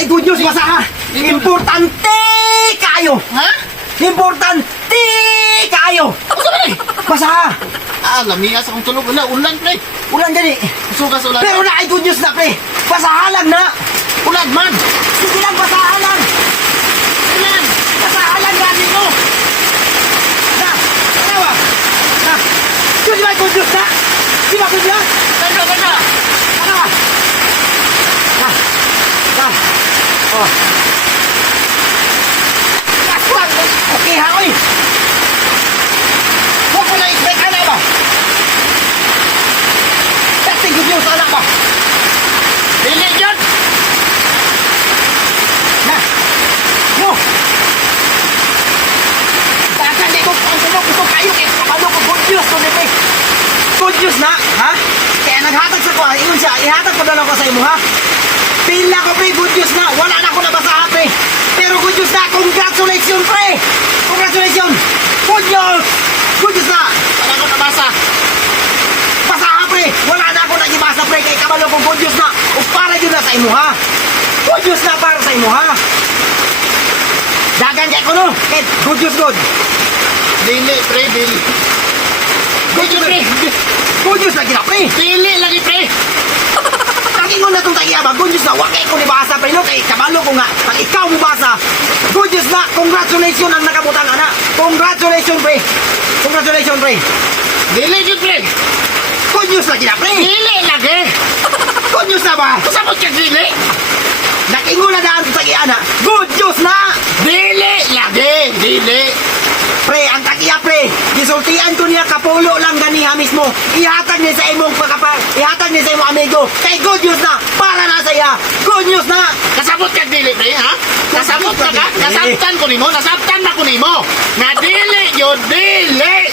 na good news basaha. Importante kayo. Ha? Importante kayo. Ano ba ni? Basaha. Lamias akong tulog. Ulan, pre. Ulan gani. Sugas ulan. Pero na good news na pre. Basaha lang na. Ulan man. Sige lang basaha lang. Ulan. Basaha lang gani mo. Na. Ano ba? Na. Di ba good news na? Di ba good news? Ganda. Ano ba? Na. Na. Oh. Kaswag. Okay ha, oy. Huwag mo na expect ano ba? That's good news, anak ba? Dili yun. Na. Yo. Baka di ko ang sunod gusto kayo kaya kapalo ko good news ko nito. Good news na, ha? Kaya naghatag sa ko, ingon siya, ihatag ko na ako sa imo, ha? Pila ko, pre, good news na. Wala na ako nabasahan, pre. Pero good news na, congratulations, pre! Congratulations! Good news! Good news na! Wala ko nabasa. Basahan, pre! Wala na ako nagibasa, pre, kay kabalo ko good news na. O para yun na sa imo, ha? Good news na para sa imo, ha? Dagan kay ko, no? Kay good news, good. Dili, pre. Dili. Good news, pre. Good news na gina, pre. Dili lagi, pre. Ingon na itong tagiaba, good news na, wakay ko ni basa pre, no? Kay kabalo ko nga, pag ikaw mo basa, good news na, congratulations ang nakabutang anak. Congratulations, pre. Congratulations, pre. Dili yun, pre. Good news na gina, pre. Dili lagi. Good news na ba? Kasabot ka dili. Nakingon na daan itong tagiana, good news na. Dili lagi. Dili. Pre, ang tagiya, pre, gisultian ko niya kapulo lang ganiha mismo. Ihatag niya sa imong ihatag niya sa imong amigo. Kay good news na, para na sa iya. Good news na. Kasabot ka dili, pre, ha? Kasabot ka ka? Nasabtan ko nimo. Nasabtan na ko nimo. Na dili yun. Dili.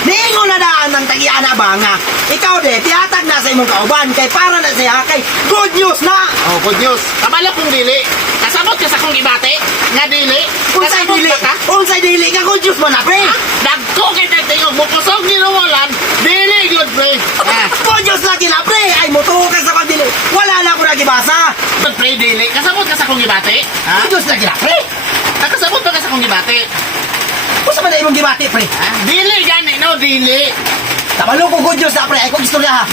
Ningo na daan ng tagiana ba nga? Ikaw de, tihatag na sa imong kauban. Kay para na sa iya. Kay good news na. Oh, good news. Kabalo kong dili. Kasabot ka sa kong ibate. Nga dili. Unsay Kasabot dili? ka ka? Unsay dili ka good news mo na, pre? Dagko kay tagtingog. Mukusog ni Romulan. Dili yun, pre. Good news na kina, pre. Ay, mutukas sa dili. Wala na ako nagibasa. Pre, dili. Kasabot ka sa kong ibate. Ha? Good news na kina, pre. Nakasabot ba ka sa kong ibate? Kung sa man na imong gibati, pre? Ha? Dili gani, no? Dili. Tabalo ko good news na, pre. Ay, kung istorya, ha?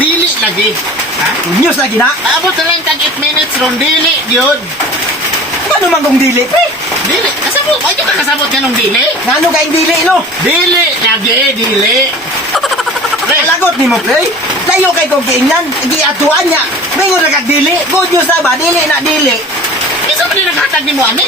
Dili lagi. Ha? Good news na kina. Abot na lang tag 8 minutes ron. Dili yun. Ano man kung dili, pre? Dili. Kasabot. Bakit ka kasabot ka nung dili? Nga ano kayong dili, no? Dili lagi. Dili. Pre, Lagot ni mo, pre. Layo kay kong kiingnan. Giatuan niya. Mingon na kag-dili. Good news na ba? Dili na dili. isa ba din naghatag ni mo, ani?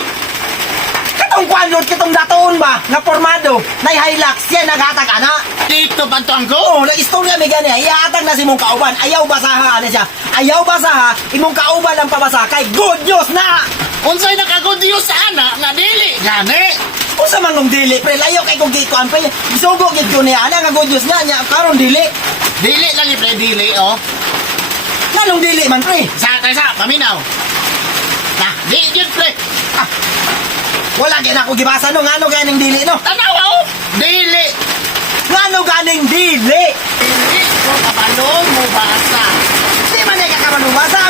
Katong kwanod, katong datoon ba? Nga formado. Nay Hilux. Yan naghatag, ana. Dito bantuan ko? Oo, nag-istorya may gani. Ihatag na si mong kauban. Ayaw basaha, ano siya. Ayaw basaha. Imong kauban ang pabasa. Kay good news na. Unsay nakagudyo sa ana nga dili gani? Kung sa manong dili, pre. Layo kay kong gituan, pre. Isugo gid ko niya. Ana nga good news nga niya. Karon dili. Dili lagi pre, dili oh. Nganong dili man, pre? Sa paminaw. Nah, di yun pre. Ah, wala kaya na ako gibasa no. Ngano kaya ning dili, no? Tanawa oh. Dili. Ngano ganing dili? Dili ko kabalong mo basa. Di man ay kakamanong basa.